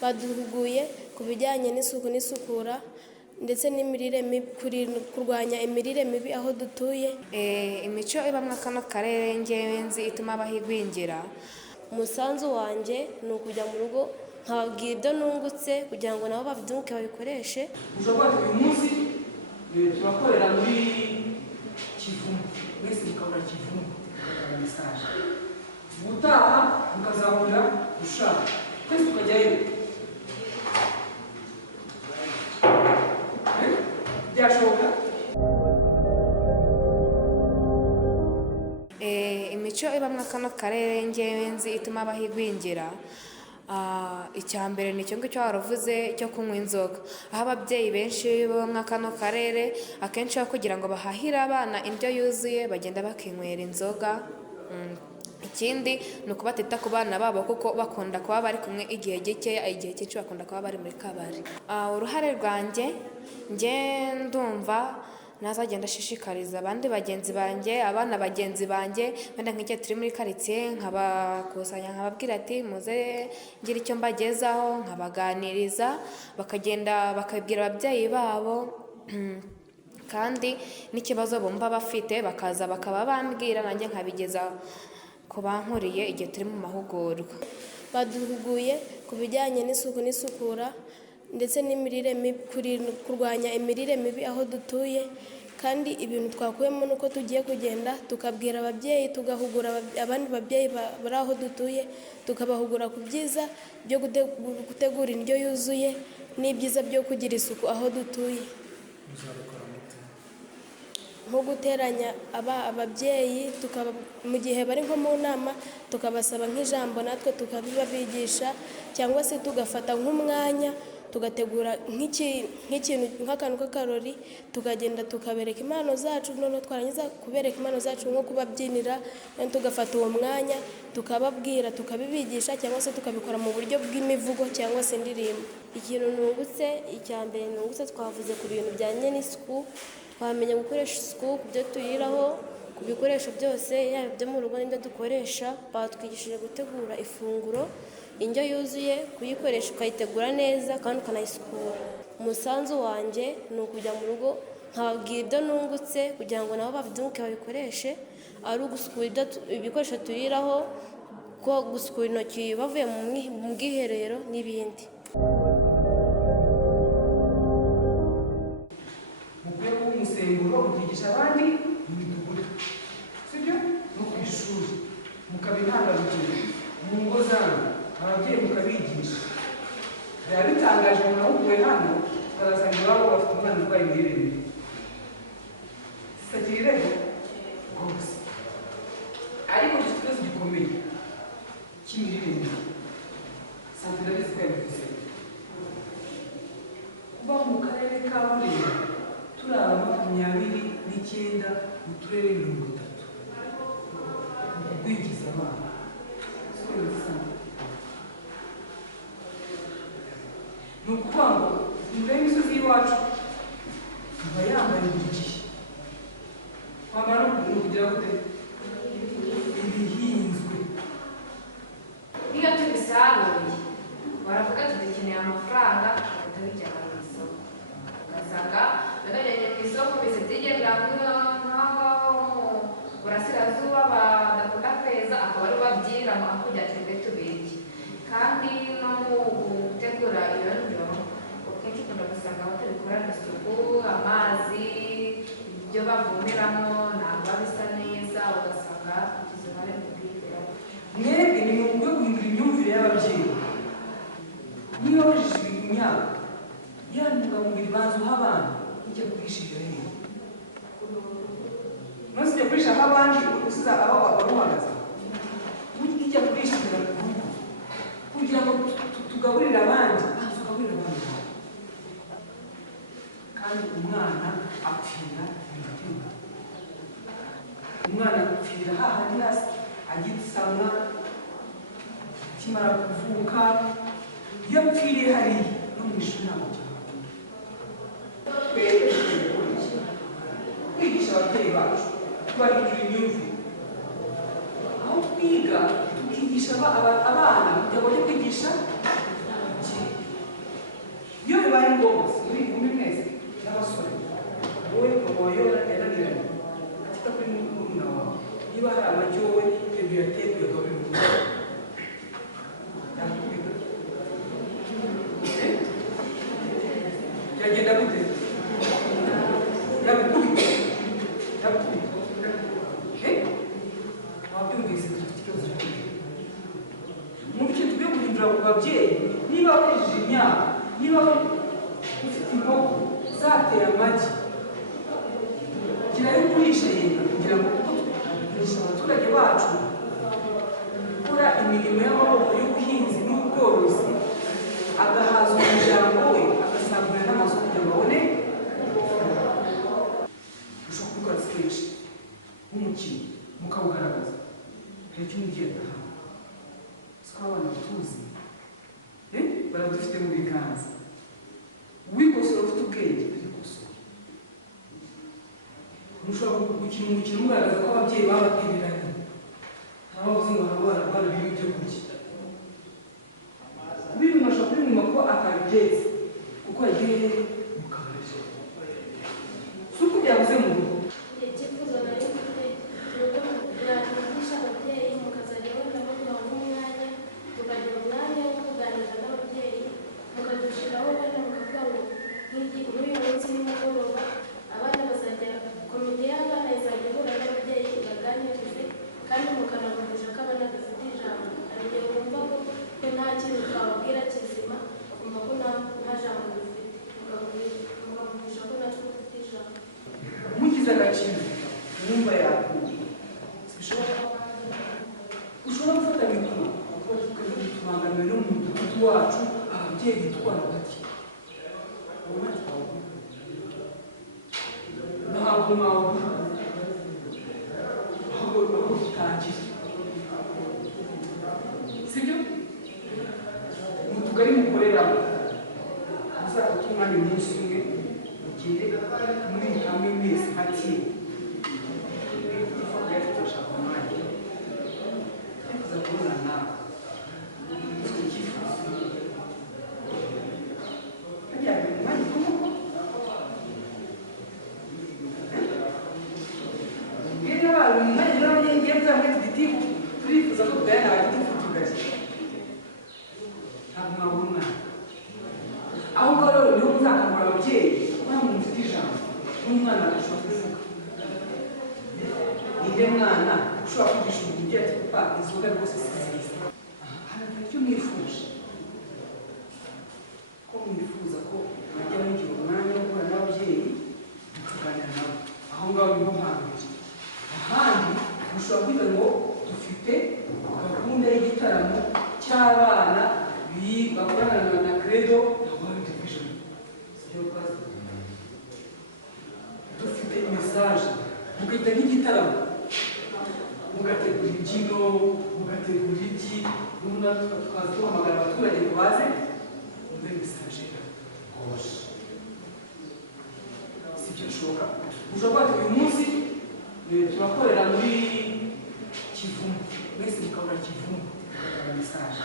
baduhuguye ku bijyanye n'isuku n'isukura ndetse n'imirire mibi, kurwanya imirire mibi aho dutuye. Imico ibamwe kano karere ngewe nzi ituma abahigwingira, umusanzu wanjye ni ukujya mu rugo nkababwira ibyo nungutse kugira ngo nabo babyunguke babikoreshe. Ushobora uyu munsi turakorera muri Kivumu, mwese mukabura Kivumu mesaje ubutaha mukazahurira gushaka twese tukajyayo. Byashoboka? Imico ibamwe kano karere ngewe nzi ituma abahigwingira, icya mbere ni icyo ngicyo waravuze cyo kunywa inzoga, aho ababyeyi benshi bo muri kano karere akenshi aho kugira ngo bahahire abana indyo yuzuye bagenda bakinywera inzoga. Ikindi ni ukubatita ku bana babo kuko bakunda kuba bari kumwe igihe gikeya, igihe cyinshi bakunda kuba bari muri kabari. Uruhare rwanjye njye ndumva nazagenda ashishikariza abandi bagenzi banjye, abana bagenzi banjye, wenda nk'igihe turi muri karitsiye nkabakusanya nkababwira ati muze ngira icyo mbagezaho, nkabaganiriza bakagenda bakabwira ababyeyi babo kandi n'ikibazo bumva bafite bakaza bakaba bambwira, nanjye nkabigeza ku bankuriye igihe turi mu mahugurwa. Baduhuguye ku bijyanye n'isuku n'isukura ndetse n'imirire mibi, kurwanya imirire mibi aho dutuye, kandi ibintu twakuyemo nuko tugiye kugenda tukabwira ababyeyi, tugahugura abandi babyeyi bari aho dutuye, tukabahugura ku byiza byo gutegura indyo yuzuye n'ibyiza byo kugira isuku aho dutuye, nko guteranya ababyeyi mu gihe bari nko mu nama tukabasaba nk'ijambo natwe tukabibabigisha, cyangwa se tugafata nk'umwanya tugategura nk'akantu k'akarori tukagenda tukabereka impano zacu, noneho twarangiza kubereka impano zacu nko kubabyinira, tugafata uwo mwanya tukababwira tukabibigisha, cyangwa se tukabikora mu buryo bw'imivugo cyangwa se indirimbo. Ikintu nungutse, icya mbere nungutse twavuze ku bintu bijyanye n'isuku, twamenya gukoresha isuku ku byo tuyiraho, ku bikoresho byose yaba ibyo mu rugo n'ibyo dukoresha. Batwigishije gutegura ifunguro, indyo yuzuye, kuyikoresha ukayitegura neza kandi ukanayisukura. Umusanzu wanjye ni ukujya mu rugo nkababwira ibyo nungutse kugira ngo nabo babyunguke babikoreshe, ari ugusukura ibikoresho tuyiraho, gusukura intoki bavuye mu bwiherero n'ibindi. Mukwiye kuba umusemburo ukigisha abandi mu midugudu, sibyo? No ku ishuri mukaba intangarugero, mu ngo zanyu ababyeyi mukabigisha. Biba bitangaje mu nahuguwe hano barasanga iwabo bafite umwana urwaye imirire mibi. Sitagirireho rwose, ariko dufite ikibazo gikomeye cy'imirire mibi. Sante ndabizi ko yabivuze. Kuba mu karere ka Burera turi aba 29 mu turere 30 kugwigiza abana. Ni ukuvuga ngo imvura y'imisozi y'iwacu iba yambaye buri gihe, wamara no kugira gute ibihinzwe. Iyo tubisaruye baravuga tudukeneye amafaranga bagahita bijyana mu isoko, ugasanga bagajyanye mu isoko bise byigendera nk'aho mu burasirazuba badakunda kweza, akaba ari babyira aho kugira twebwe tubirye. Kandi no mu gutegura iyo ndyo akenshi ukunda gusanga batabikorana isuku, amazi, ibyo bavomeramo ntabwo bisa neza, ugasanga bigize uruhare mu kwitera. Mwebwe ni mu bwo guhindura imyumvire y'ababyeyi. Niba wujije imyaka ya ntungamubiri banza uha abana, ujya kugurisha hehe? Ntusijya kugurisha aho abandi usize aho wari uhagaze, ujya kugurisha mu rugo kugira ngo tugaburire abandi, banza ugaburire abandi bawe. Kandi umwana apfira mu mutima, umwana apfira hahandi hasi agisamwa kimara kuvuka. Iyo apfiriye hariya no mu ishuri ntabwo cyakunda. Twebwe kwigisha ababyeyi bacu kubahindura imyumvire, aho twiga tukigisha abana kugira ngo bajye kwigisha ababyeyi. bibaye ngombwa muri inkumi mwese n'abasore wowe ukaba yananiranye atita kuri murumuna wawe niba hari amagi wowe ibyo yateguye agaburira umugore yakubita yagenda gute yagukubita wabyumvise dufite ikibazo mu bice tugiye guhindura ku babyeyi niba wejeje imyaka niba ufite inkoko zateye amagi gira yo kurisha yenda kugira ngo tuganisha abaturage bacu gukora imirimo y'amaboko y'ubuhinzi n'ubworozi agahaza umuryango we agasagurira n'amasoko kugira ngo abone ushobora kubikora sikeji nk'umukino mukawugaragaza hari icyo umugenda hano siko abana tuzi baradufite mu biganza wikosora ufite ubwenge arikosora mushobora gukina umukino mugaragaza ko ababyeyi babatereranye ntabavuze ngo barabana bibi byo kurya bibimasha kuri nyuma ko atabibyetse kuko yagiye mu kabari si uko byabuze mu rugo icyifuzo nari mfite ni uko mwakigisha ababyeyi mukazajya mubaha umwanya tukagira umwanya wo kuganira n'ababyeyi mukadushyiraho wenda mukavuga ngo nk'uyu munsi nimugoroba abana bazajya komite y'abana izajya ihura n'ababyeyi ibaganirize kandi mukanavugisha ko abana bafite ijambo hari igihe wumva ko nta kintu twababwira kizima ukumva ko nta jambo bifite mukavugisha ko natwe dufite ijambo mugize agaciro mwumva yakuye bishoboka ushobora gufata mikoro tubangamira no mu mudugudu wacu ababyeyi bitwara bake ntabwo mwawuha ahubwo dutangira sibyo mu tugari mukoreramo muzafata umwanya umunsi umwe mugire muri hamwe mwese nka timu turashaka umwanya twifuza kubona nawe ufite icyifuzo hajyanye mu mwanya ukuboko mbwira abantu mu mwanya n'abanyenge muzamwe tugitifu turifuza ko tugayana abagitifu tugari ntabwo mwabura umwana aho ngaho rero niho muzakangura ababyeyi nta muntu ufite ijambo n'umwana ashobora kuvuga ninde mwana ushobora kugisha umubyeyi ati papa inzoga rwose si nziza hari icyo mwifuje ko mwifuza ko mwajya mugira umwanya wo guhura n'ababyeyi mukaganira nabo aho ngaho niho hambere ahandi mushobora kwiga ngo dufite gahunda y'igitaramo cy'abana bakorana na credo na world vision dufite mesaje mugahita nk'igitaramo mugategura imbyino mugategura iki tukaza duhamagara abaturage ngo baze mube mesaje rwose si ibyo bishoboka ushobora kuba uyu munsi turakorera muri Kivumu mwese mukabura Kivumu mukabura mesaje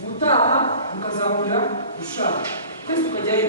ubutaha mukazahurira gushaka twese tukajyayo